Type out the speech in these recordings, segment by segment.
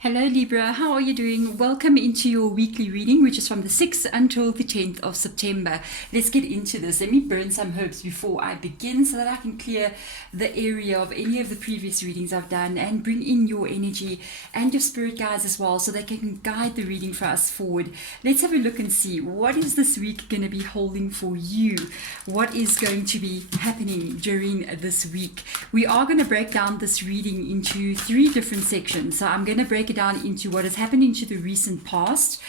Hello Libra, how are you doing? Welcome into your weekly reading, which is from the 6th until the 10th of September. Let's get into this. Let me burn some herbs before I begin so that I can clear the area of any of the previous readings I've done and bring in your energy and your spirit guides as well so they can guide the reading for us forward. Let's have a look and see what is this week going to be holding for you. What is going to be happening during this week? We are going to break down this reading into 3 different sections. So I'm going to break it down into what has happened into the recent past,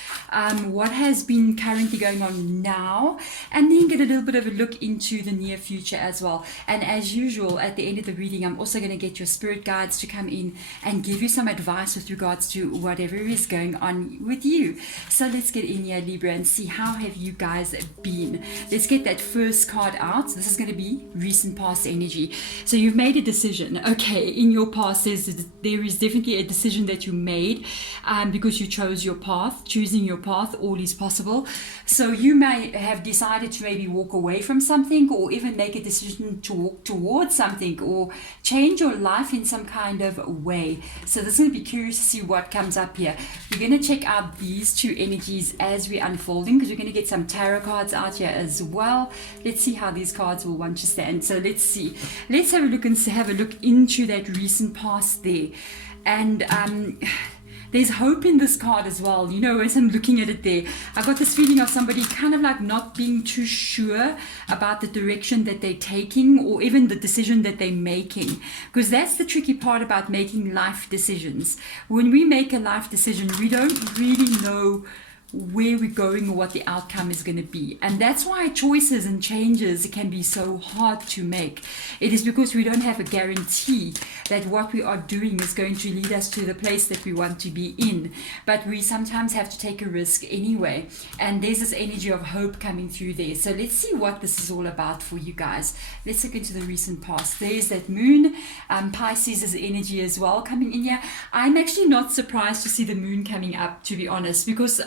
what has been currently going on now, and then get a little bit of a look into the near future as well. And as usual, at the end of the reading, I'm also going to get your spirit guides to come in and give you some advice with regards to whatever is going on with you. So let's get in here, Libra, and see how have you guys been. Let's get that first card out. This is going to be recent past energy. So you've made a decision. Okay, in your past, there is definitely a decision that you made because you chose your path. Choosing your path, all is possible. So you may have decided to maybe walk away from something, or even make a decision to walk towards something, or change your life in some kind of way. So this is going to be curious to see what comes up here. We're going to check out these 2 energies as we're unfolding, because we're going to get some tarot cards out here as well. Let's see how these cards will want to stand. So let's see. Let's have a look and have a look into that recent past there. And there's hope in this card as well. You know, as I'm looking at it there, I got this feeling of somebody kind of like not being too sure about the direction that they're taking, or even the decision that they're making. Because that's the tricky part about making life decisions. When we make a life decision, we don't really know where we're going or what the outcome is going to be. And that's why choices and changes can be so hard to make. It is because we don't have a guarantee that what we are doing is going to lead us to the place that we want to be in. But we sometimes have to take a risk anyway. And there's this energy of hope coming through there. So let's see what this is all about for you guys. Let's look into the recent past. There's that moon. Pisces' energy as well coming in here. I'm actually not surprised to see the moon coming up, to be honest, because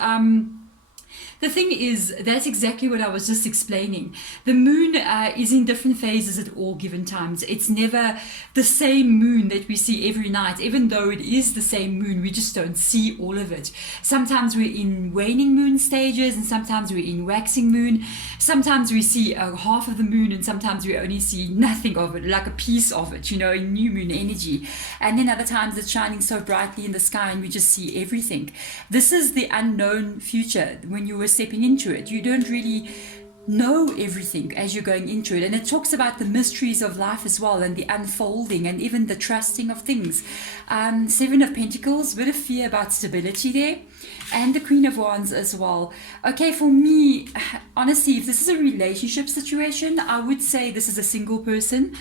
the thing is, that's exactly what I was just explaining. The moon is in different phases at all given times. It's never the same moon that we see every night. Even though it is the same moon, we just don't see all of it. Sometimes we're in waning moon stages, and sometimes we're in waxing moon. Sometimes we see half of the moon, and sometimes we only see nothing of it, like a piece of it, you know, in new moon energy. And then other times it's shining so brightly in the sky and we just see everything. This is the unknown future. When you were stepping into it, you don't really know everything as you're going into it. And it talks about the mysteries of life as well, and the unfolding, and even the trusting of things. 7 of Pentacles, a bit of fear about stability there, and the Queen of Wands as well. Okay, for me, honestly, if this is a relationship situation, I would say this is a single person,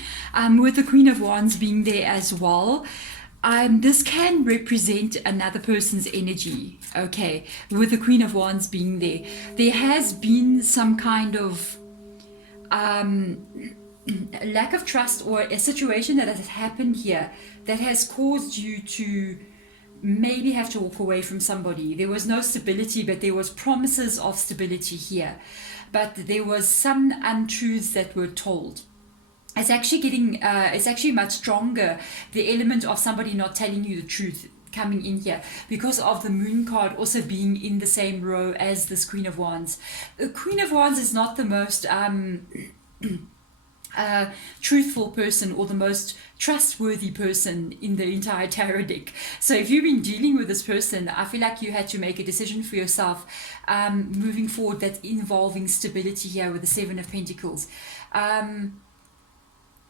with the Queen of Wands being there as well. This can represent another person's energy, okay, with the Queen of Wands being there. There has been some kind of lack of trust, or a situation that has happened here that has caused you to maybe have to walk away from somebody. There was no stability, but there was promises of stability here. But there was some untruths that were told. It's actually much stronger, the element of somebody not telling you the truth coming in here, because of the moon card also being in the same row as this Queen of Wands. The Queen of Wands is not the most truthful person, or the most trustworthy person in the entire tarot deck. So if you've been dealing with this person, I feel like you had to make a decision for yourself moving forward that's involving stability here with the 7 of Pentacles.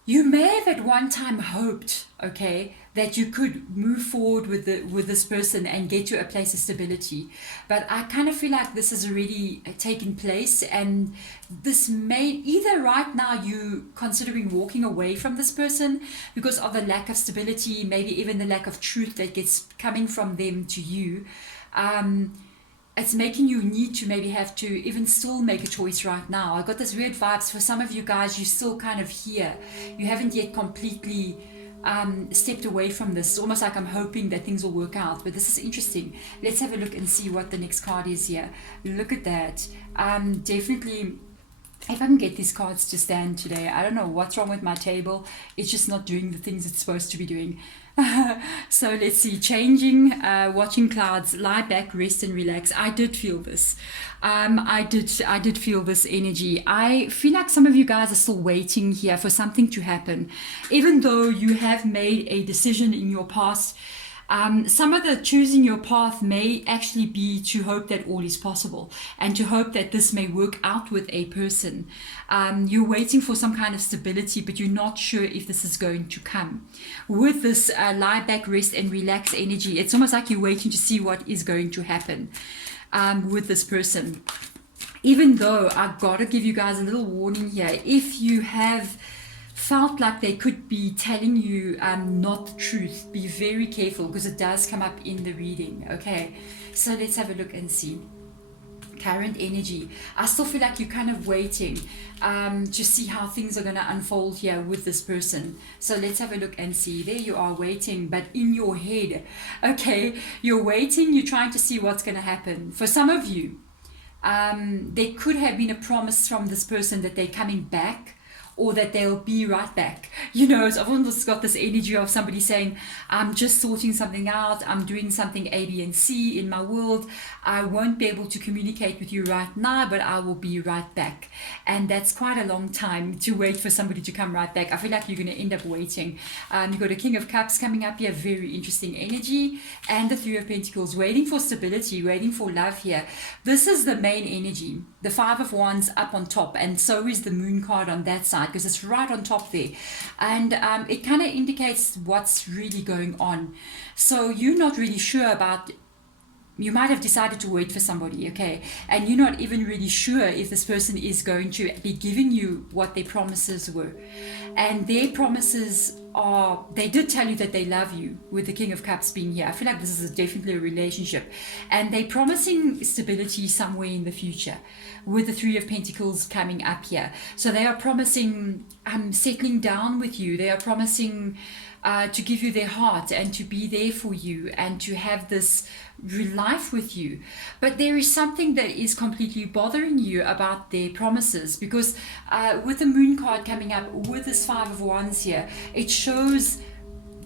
You may have at one time hoped, okay, that you could move forward with this person and get to a place of stability. But I kind of feel like this has already taken place, and this may, either right now you considering walking away from this person because of the lack of stability, maybe even the lack of truth that gets coming from them to you. It's making you need to maybe have to even still make a choice right now. I got this weird vibes for some of you guys. You're still kind of here. You haven't yet completely stepped away from this. It's almost like I'm hoping that things will work out. But this is interesting. Let's have a look and see what the next card is here. Look at that. Definitely, if I can get these cards to stand today. I don't know what's wrong with my table. It's just not doing the things it's supposed to be doing. So let's see, changing, watching clouds, lie back, rest and relax. I did feel this. I did feel this energy. I feel like some of you guys are still waiting here for something to happen. Even though you have made a decision in your past, some of the choosing your path may actually be to hope that all is possible and to hope that this may work out with a person. You're waiting for some kind of stability, but you're not sure if this is going to come. With this lie back, rest and relax energy, it's almost like you're waiting to see what is going to happen with this person. Even though I've got to give you guys a little warning here, if you have felt like they could be telling you not the truth, be very careful, because it does come up in the reading. Okay, so let's have a look and see. Current energy, I still feel like you're kind of waiting to see how things are going to unfold here with this person. So let's have a look and see. There you are, waiting, but in your head. Okay, you're waiting, you're trying to see what's going to happen. For some of you, there could have been a promise from this person that they're coming back, or that they'll be right back. You know, so I've almost got this energy of somebody saying, I'm just sorting something out, I'm doing something A, B, and C in my world. I won't be able to communicate with you right now, but I will be right back. And that's quite a long time to wait for somebody to come right back. I feel like you're going to end up waiting. You've got a King of Cups coming up here, very interesting energy, and the Three of Pentacles, waiting for stability, waiting for love here. This is the main energy. The Five of Wands up on top, and so is the Moon card on that side, because it's right on top there. And it kind of indicates what's really going on. So you're not really sure about, you might have decided to wait for somebody, okay, and you're not even really sure if this person is going to be giving you what their promises were. And their promises are, they did tell you that they love you, with the King of Cups being here. I feel like this is definitely a relationship, and they're promising stability somewhere in the future, with the Three of Pentacles coming up here. So they are promising settling down with you. They are promising to give you their heart and to be there for you and to have this life with you. But there is something that is completely bothering you about their promises, because with the Moon card coming up, with this Five of Wands here, it shows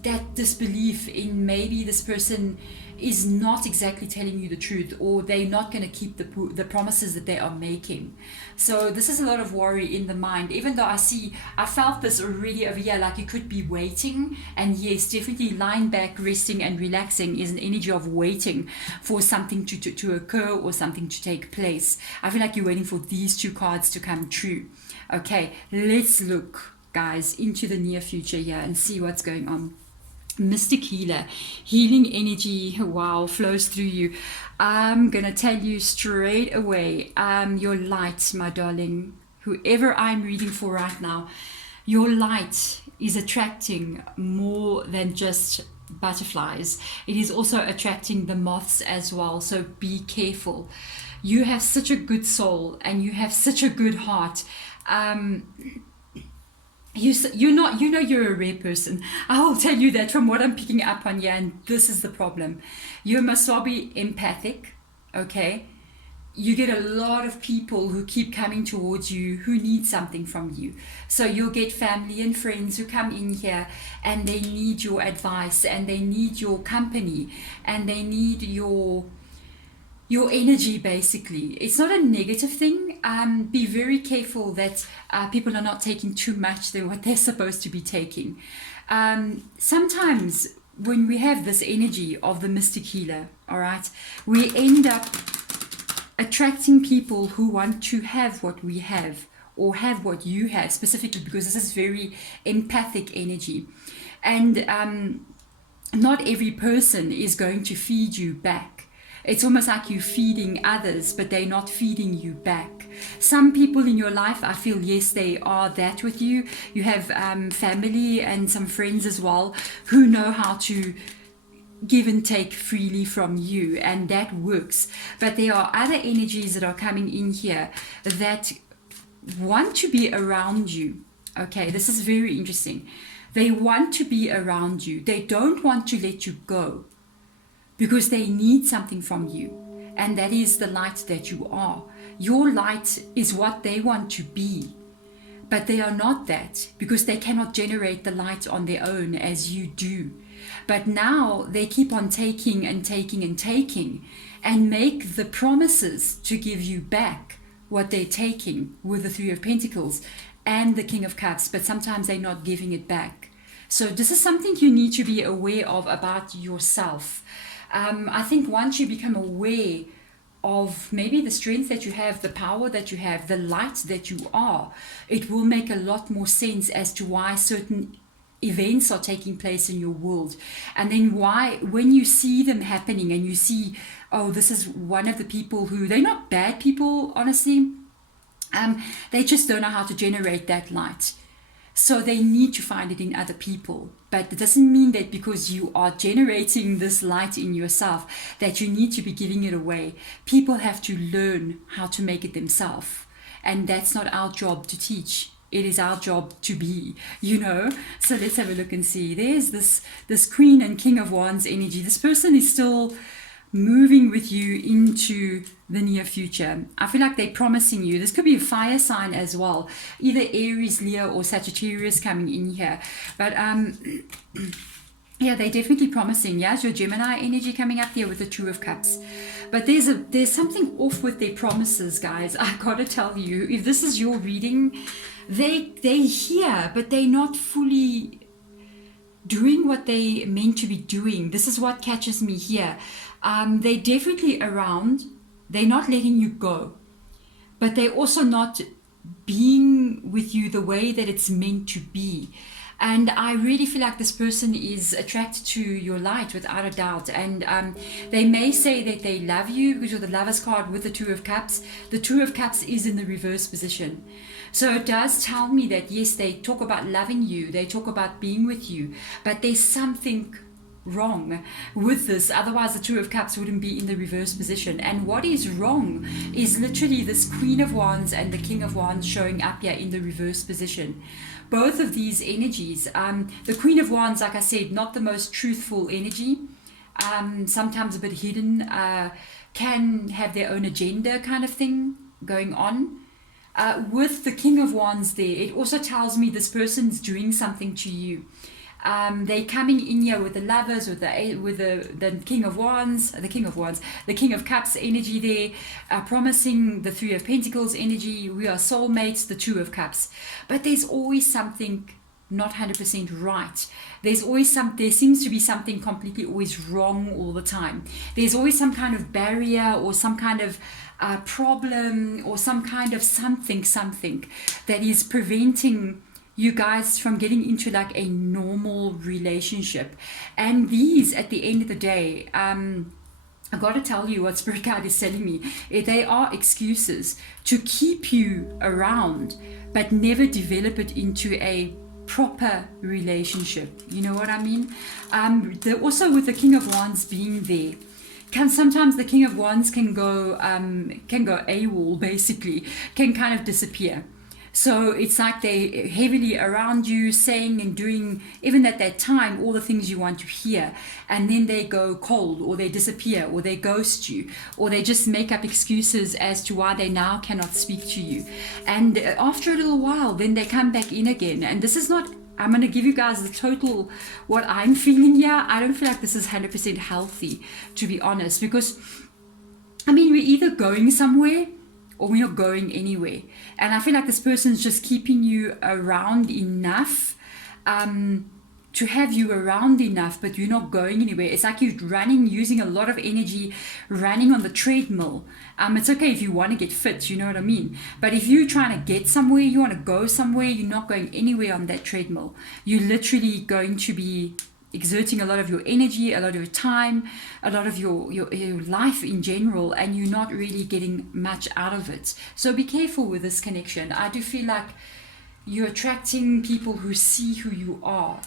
that disbelief in maybe this person is not exactly telling you the truth, or they're not going to keep the promises that they are making. So this is a lot of worry in the mind, even though I felt this already over here, like you could be waiting. And yes, definitely lying back, resting and relaxing is an energy of waiting for something to occur or something to take place. I feel like you're waiting for these two cards to come true. Okay, let's look, guys, into the near future here and see what's going on. Mystic healer, healing energy, wow, flows through you. I'm gonna tell you straight away, your light, my darling, whoever I'm reading for right now, your light is attracting more than just butterflies. It is also attracting the moths as well, so be careful. You have such a good soul and you have such a good heart. You're a rare person. I will tell you that from what I'm picking up on here, and this is the problem. You must well be empathic, okay? You get a lot of people who keep coming towards you who need something from you. So you'll get family and friends who come in here and they need your advice and they need your company and they need your energy, basically. It's not a negative thing. Be very careful that people are not taking too much than what they're supposed to be taking. Sometimes when we have this energy of the mystic healer, all right, we end up attracting people who want to have what we have or have what you have, specifically because this is very empathic energy. And not every person is going to feed you back. It's almost like you're feeding others, but they're not feeding you back. Some people in your life, I feel, yes, they are that with you. You have family and some friends as well who know how to give and take freely from you, and that works. But there are other energies that are coming in here that want to be around you. Okay, this is very interesting. They want to be around you. They don't want to let you go, because they need something from you, and that is the light that you are. Your light is what they want to be, but they are not that, because they cannot generate the light on their own as you do. But now they keep on taking and taking and taking, and make the promises to give you back what they're taking with the Three of Pentacles and the King of Cups, but sometimes they're not giving it back. So this is something you need to be aware of about yourself. I think once you become aware of maybe the strength that you have, the power that you have, the light that you are, it will make a lot more sense as to why certain events are taking place in your world. And then why, when you see them happening and you see, oh, this is one of the people who, they're not bad people, honestly. They just don't know how to generate that light. So they need to find it in other people. But it doesn't mean that because you are generating this light in yourself that you need to be giving it away. People have to learn how to make it themselves. And that's not our job to teach. It is our job to be, you know. So let's have a look and see. There's this Queen and King of Wands energy. This person is still moving with you into the near future. I feel like they're promising you. This could be a fire sign as well. Either Aries, Leo, or Sagittarius coming in here. But yeah, they're definitely promising. Yeah, it's your Gemini energy coming up here with the Two of Cups. But there's something off with their promises, guys. I gotta tell you, if this is your reading, they're here, but they're not fully doing what they meant to be doing. This is what catches me here. They're definitely around. They're not letting you go, but they're also not being with you the way that it's meant to be. And I really feel like this person is attracted to your light without a doubt. And they may say that they love you because you're the Lovers card with the Two of Cups. The Two of Cups is in the reverse position. So it does tell me that, yes, they talk about loving you. They talk about being with you. But there's something wrong with this. Otherwise, the Two of Cups wouldn't be in the reverse position. And what is wrong is literally this Queen of Wands and the King of Wands showing up here in the reverse position. Both of these energies, the Queen of Wands, like I said, not the most truthful energy, sometimes a bit hidden, can have their own agenda kind of thing going on. With the King of Wands there, it also tells me this person's doing something to you. They're coming in here with the Lovers, with the King of Wands, the King of Cups energy there, promising the Three of Pentacles energy. We are soulmates, the Two of Cups. But there's always something not 100% right. There seems to be something completely always wrong all the time. There's always some kind of barrier or some kind of problem or some kind of something that is preventing you guys from getting into like a normal relationship. And these, at the end of the day, I gotta tell you what Spirit Guide is telling me. They are excuses to keep you around, but never develop it into a proper relationship. You know what I mean? Also with the King of Wands being there, sometimes the King of Wands can go AWOL, basically, can kind of disappear. So it's like they're heavily around you, saying and doing, even at that time, all the things you want to hear. And then they go cold, or they disappear, or they ghost you, or they just make up excuses as to why they now cannot speak to you. And after a little while, then they come back in again. And this is not, I'm going to give you guys the total, what I'm feeling here. I don't feel like this is 100% healthy, to be honest. Because, I mean, we're either going somewhere, or we're not going anywhere. And I feel like this person's just keeping you around enough to have you around enough, but you're not going anywhere. It's like you're running, using a lot of energy, running on the treadmill. It's okay if you want to get fit, you know what I mean? But if you're trying to get somewhere, you want to go somewhere, you're not going anywhere on that treadmill. You're literally going to be exerting a lot of your energy, a lot of your time, a lot of your life in general, and you're not really getting much out of it. So be careful with this connection. I do feel like you're attracting people who see who you are.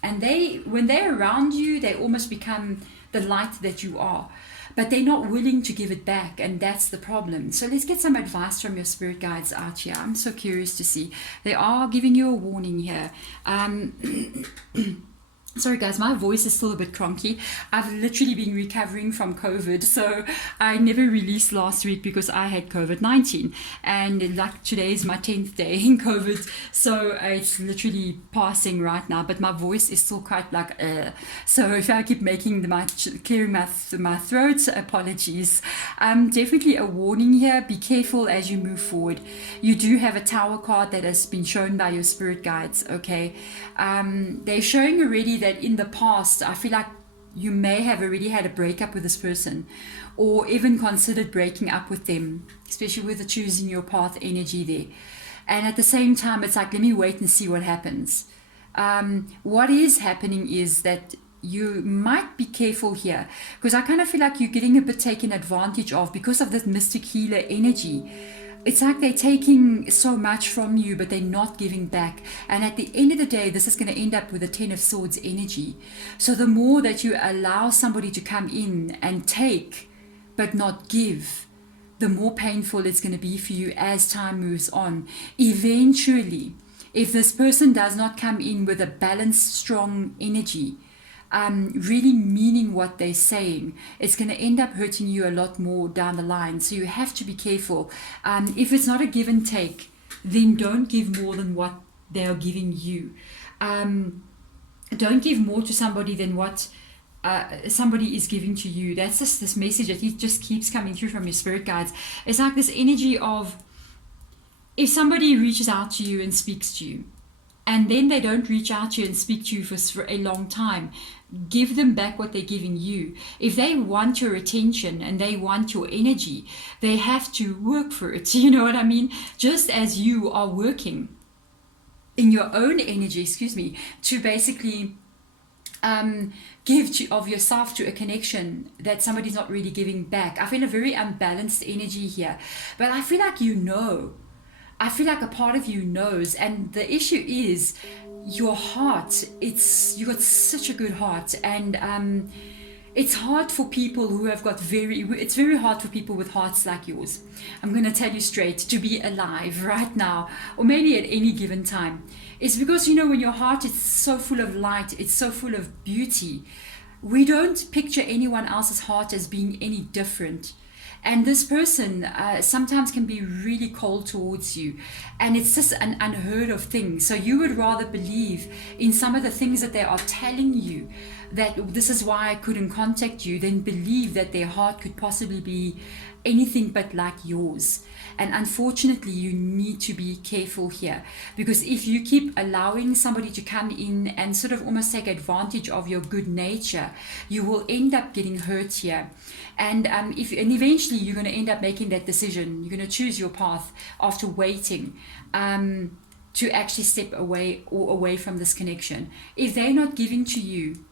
And when they're around you, they almost become the light that you are. But they're not willing to give it back, and that's the problem. So let's get some advice from your spirit guides out here. I'm so curious to see. They are giving you a warning here. Sorry guys, my voice is still a bit cronky. I've literally been recovering from COVID, so I never released last week because I had COVID-19, and like today is my 10th day in COVID, so it's literally passing right now, but my voice is still quite like so if I keep clearing my throat, apologies. Definitely a warning here, be careful as you move forward. You do have a Tower card that has been shown by your spirit guides, okay? They're showing already that in the past, I feel like you may have already had a breakup with this person, or even considered breaking up with them, especially with the choosing your path energy there. And at the same time, it's like, let me wait and see what happens. What is happening is that you might be careful here, because I kind of feel like you're getting a bit taken advantage of because of this mystic healer energy. It's like they're taking so much from you, but they're not giving back. And at the end of the day, this is going to end up with a 10 of Swords energy. So the more that you allow somebody to come in and take, but not give, the more painful it's going to be for you as time moves on. Eventually, if this person does not come in with a balanced, strong energy, really meaning what they're saying, it's going to end up hurting you a lot more down the line. So you have to be careful. If it's not a give and take, then don't give more than what they're giving you. Don't give more to somebody than what somebody is giving to you. That's just this message that it just keeps coming through from your spirit guides. It's like this energy of, if somebody reaches out to you and speaks to you, and then they don't reach out to you and speak to you for a long time, give them back what they're giving you. If they want your attention and they want your energy, they have to work for it. You know what I mean? Just as you are working in your own energy, to basically give of yourself to a connection that somebody's not really giving back. I feel a very unbalanced energy here, but I feel like I feel like a part of you knows, and the issue is your heart. You got such a good heart, and it's hard for people who have got it's very hard for people with hearts like yours. I'm going to tell you straight, to be alive right now, or maybe at any given time. It's because, when your heart is so full of light, it's so full of beauty, we don't picture anyone else's heart as being any different. And this person sometimes can be really cold towards you. And it's just an unheard of thing. So you would rather believe in some of the things that they are telling you, that this is why I couldn't contact you, than believe that their heart could possibly be anything but like yours. And unfortunately, you need to be careful here, because if you keep allowing somebody to come in and sort of almost take advantage of your good nature, you will end up getting hurt here. And eventually you're going to end up making that decision. You're going to choose your path after waiting to actually step away from this connection. If they're not giving to you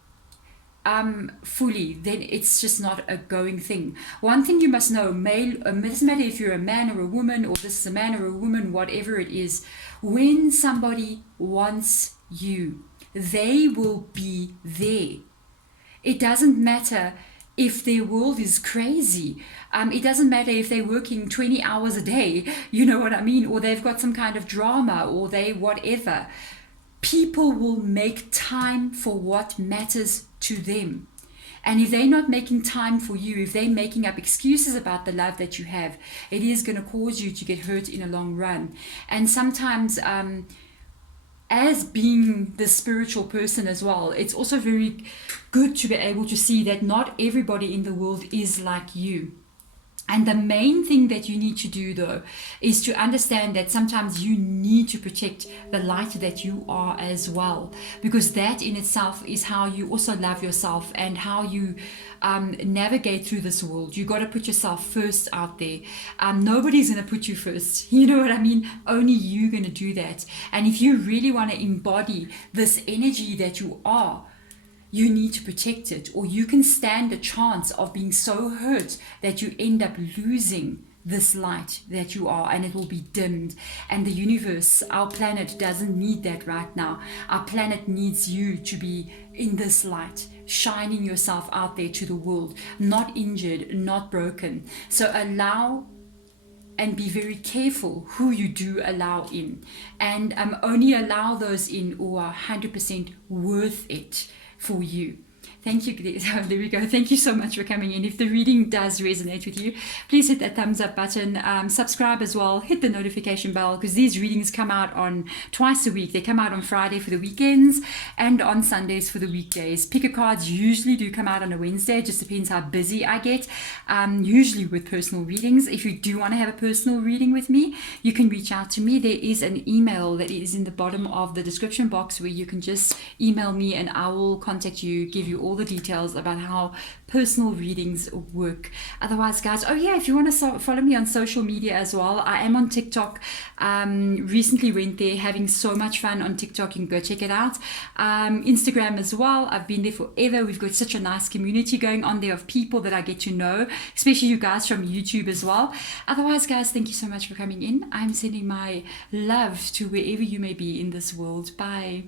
fully, then it's just not a going thing. One thing you must know, it doesn't matter if you're a man or a woman, or this is a man or a woman, whatever it is, when somebody wants you, they will be there. It doesn't matter if their world is crazy. It doesn't matter if they're working 20 hours a day, you know what I mean, or they've got some kind of drama, or whatever. People will make time for what matters to them. And if they're not making time for you, if they're making up excuses about the love that you have, it is going to cause you to get hurt in a long run. And sometimes, as being the spiritual person as well, it's also very good to be able to see that not everybody in the world is like you. And the main thing that you need to do, though, is to understand that sometimes you need to protect the light that you are as well, because that in itself is how you also love yourself and how you navigate through this world. You got to put yourself first out there. Nobody's going to put you first. You know what I mean? Only you're going to do that. And if you really want to embody this energy that you are, you need to protect it, or you can stand a chance of being so hurt that you end up losing this light that you are, and it will be dimmed. And the universe, our planet, doesn't need that right now. Our planet needs you to be in this light, shining yourself out there to the world, not injured, not broken. So allow and be very careful who you do allow in, and only allow those in who are 100% worth it for you. Thank you. There we go. Thank you so much for coming in. If the reading does resonate with you, please hit that thumbs up button. Subscribe as well. Hit the notification bell, because these readings come out on twice a week. They come out on Friday for the weekends and on Sundays for the weekdays. Picker cards usually do come out on a Wednesday. It just depends how busy I get. Usually with personal readings. If you do want to have a personal reading with me, you can reach out to me. There is an email that is in the bottom of the description box where you can just email me and I will contact you, give you all the details about how personal readings work. Otherwise, guys, oh yeah, if you want to follow me on social media as well, I am on TikTok. Recently went there, having so much fun on TikTok. You can go check it out. Instagram as well. I've been there forever. We've got such a nice community going on there of people that I get to know, especially you guys from YouTube as well. Otherwise, guys, thank you so much for coming in. I'm sending my love to wherever you may be in this world. Bye.